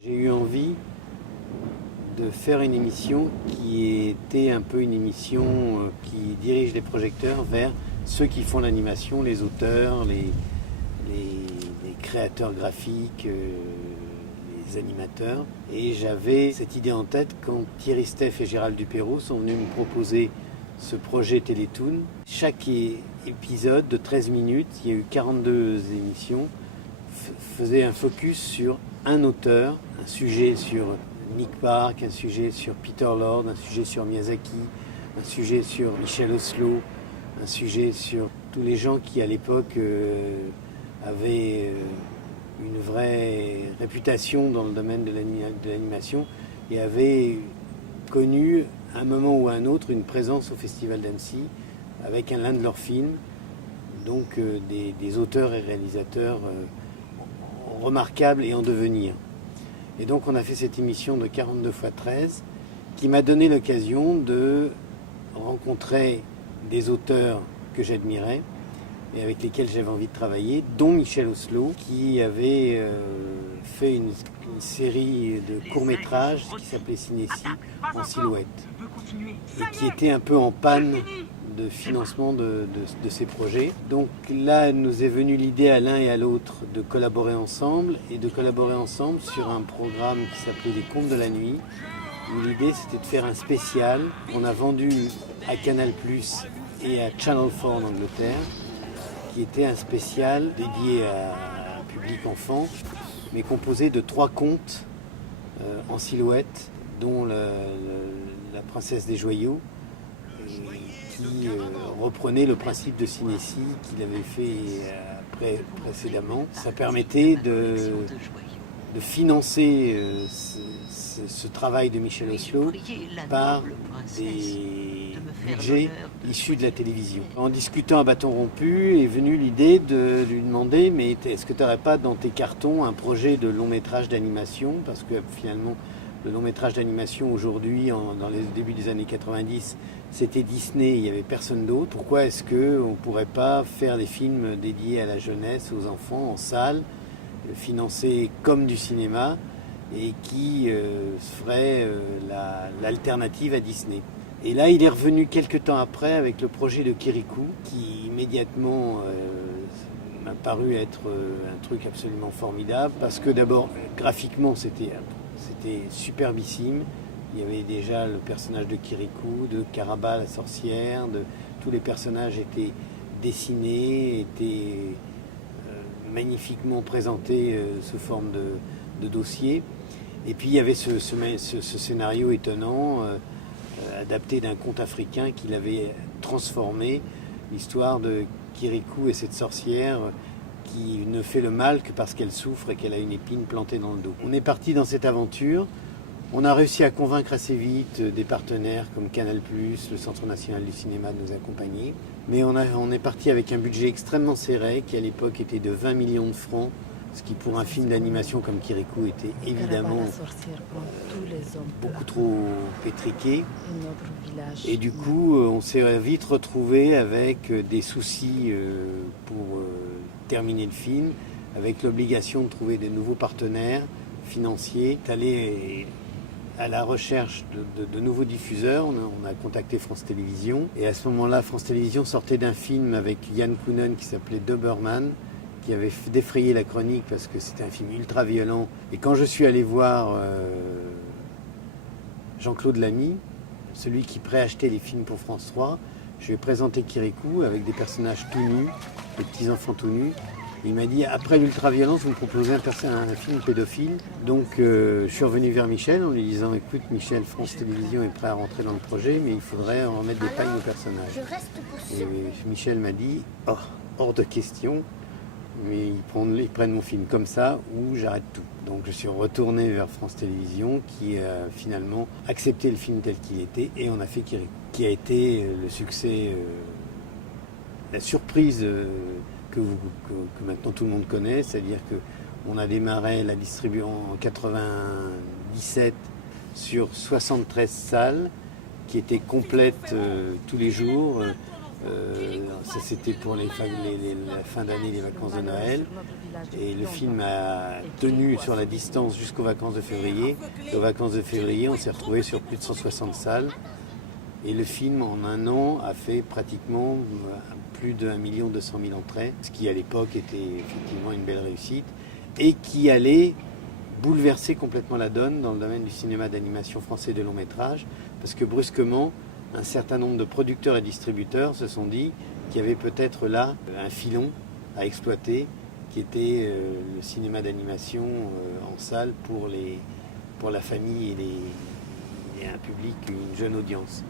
J'ai eu envie de faire une émission qui était un peu une émission qui dirige les projecteurs vers ceux qui font l'animation, les auteurs, les créateurs graphiques, les animateurs. Et j'avais cette idée en tête quand Thierry Steff et Gérald Dupéroux sont venus me proposer ce projet Télétoon. Chaque épisode de 13 minutes, il y a eu 42 émissions, faisait un focus sur un auteur, un sujet sur Nick Park, un sujet sur Peter Lord, un sujet sur Miyazaki, un sujet sur Michel Oslo, un sujet sur tous les gens qui à l'époque avaient une vraie réputation dans le domaine de l'animation et avaient connu à un moment ou à un autre une présence au Festival d'Annecy avec l'un de leurs films, donc des auteurs et réalisateurs remarquables et en devenir. Et donc on a fait cette émission de 42 x 13 qui m'a donné l'occasion de rencontrer des auteurs que j'admirais et avec lesquels j'avais envie de travailler, dont Michel Oslo, qui avait fait une série de courts-métrages qui s'appelait Cinécie en silhouette et qui était un peu en panne de financement de ces projets. Donc là, nous est venue l'idée à l'un et à l'autre de collaborer ensemble et de collaborer ensemble sur un programme qui s'appelait Les Contes de la Nuit, où l'idée c'était de faire un spécial qu'on a vendu à Canal+ et à Channel 4 en Angleterre, qui était un spécial dédié à un public enfant, mais composé de 3 contes en silhouette, dont la Princesse des Joyaux, qui reprenait le principe de Cinécie qu'il avait fait précédemment. Ça permettait de financer ce travail de Michel Oslo par des budgets issus de la télévision. En discutant à bâton rompu est venue l'idée de lui demander mais est-ce que tu n'aurais pas dans tes cartons un projet de long métrage d'animation, parce que finalement le long métrage d'animation aujourd'hui, dans les débuts des années 90, c'était Disney, il n'y avait personne d'autre. Pourquoi est-ce qu'on ne pourrait pas faire des films dédiés à la jeunesse, aux enfants, en salle, financés comme du cinéma, et qui ferait l'alternative à Disney. Et là, il est revenu quelques temps après avec le projet de Kirikou, qui immédiatement m'a paru être un truc absolument formidable, parce que d'abord, graphiquement, c'était superbissime. Il y avait déjà le personnage de Kirikou, de Karaba la sorcière, tous les personnages étaient dessinés, étaient magnifiquement présentés sous forme de dossier. Et puis il y avait ce scénario étonnant, adapté d'un conte africain qu'il avait transformé, l'histoire de Kirikou et cette sorcière qui ne fait le mal que parce qu'elle souffre et qu'elle a une épine plantée dans le dos. On est parti dans cette aventure. On a réussi à convaincre assez vite des partenaires comme Canal+, le Centre national du cinéma de nous accompagner. Mais on est parti avec un budget extrêmement serré qui à l'époque était de 20 millions de francs, ce qui pour un film d'animation comme Kirikou était évidemment beaucoup trop étriqué. Et du coup, on s'est vite retrouvé avec des soucis pour terminer le film, avec l'obligation de trouver des nouveaux partenaires financiers, d'aller à la recherche de nouveaux diffuseurs. On a contacté France Télévisions. Et à ce moment-là, France Télévisions sortait d'un film avec Yann Kounen qui s'appelait Doberman, qui avait défrayé la chronique parce que c'était un film ultra violent. Et quand je suis allé voir Jean-Claude Lamy, celui qui préachetait les films pour France 3, je lui ai présenté Kirikou avec des personnages tout nus, des petits-enfants tout nus. Il m'a dit, après l'ultra-violence, vous me proposez un film pédophile. Donc je suis revenu vers Michel en lui disant, écoute Michel, France Télévisions est prêt à rentrer dans le projet, mais il faudrait en mettre des pailles aux personnages. Et Michel m'a dit, hors de question, mais ils prennent mon film comme ça ou j'arrête tout. Donc je suis retourné vers France Télévisions qui a finalement accepté le film tel qu'il était et on a fait Kirikou, qui a été le succès, la surprise que maintenant tout le monde connaît, c'est-à-dire qu'on a démarré la distribution en 97 sur 73 salles qui étaient complètes tous les jours. Ça c'était pour la fin d'année, les vacances de Noël. Et le film a tenu sur la distance jusqu'aux vacances de février. Et aux vacances de février, on s'est retrouvé sur plus de 160 salles. Et le film, en un an, a fait pratiquement plus de 1 200 000 entrées, ce qui à l'époque était effectivement une belle réussite, et qui allait bouleverser complètement la donne dans le domaine du cinéma d'animation français de long métrage, parce que brusquement, un certain nombre de producteurs et distributeurs se sont dit qu'il y avait peut-être là un filon à exploiter, qui était le cinéma d'animation en salle pour la famille et un public, une jeune audience.